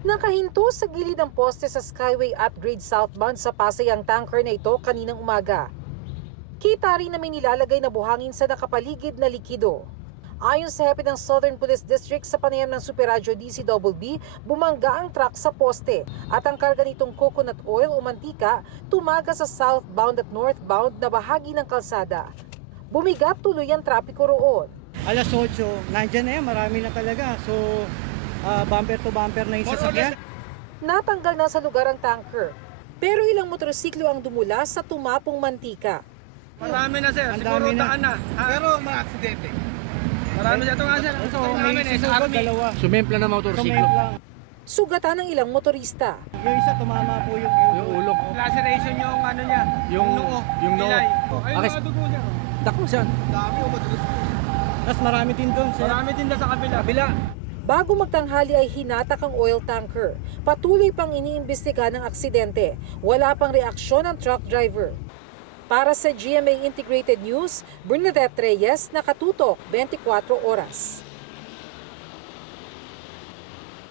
Nakahinto sa gilid ng poste sa Skyway Upgrade southbound sa Pasay ang tanker na ito kaninang umaga. Kita rin na may nilalagay na buhangin sa nakapaligid na likido. Ayon sa hepe ng Southern Police District sa panayam ng Super Radyo DCBB, bumangga ang truck sa poste at ang karga nitong coconut oil o mantika tumaga sa southbound at northbound na bahagi ng kalsada. Bumigat tuloy ang trapiko roon. Alas 8, nandyan na yan, marami na talaga. So, bumper to bumper na yung sasakyan. Natanggal na sa lugar ang tanker, pero ilang motorsiklo ang dumula sa tumapong mantika. Marami na sir, Ang siguro dami na. daan na. Pero mga aksidente. Marami na ito nga sir. Ito, may sisugod, dalawa. Sumempla na motorsiklo. Sumemplang. Sugatan ng ilang motorista. Yung isa, tumama po yung Yung ulo. Laceration yung ano niya. Yung noo. yung noo. Pilay. Ayun Akis- mga dugo niya. Dako siyan. Dami o madalas. Tapos marami din doon, sir. Marami din na sa kabila. Bago magtanghali ay hinatak ang oil tanker. Patuloy pang iniimbestiga ng aksidente. Wala pang reaksyon ng truck driver. Para sa GMA Integrated News, Bernadette Reyes, Nakatutok, 24 Oras.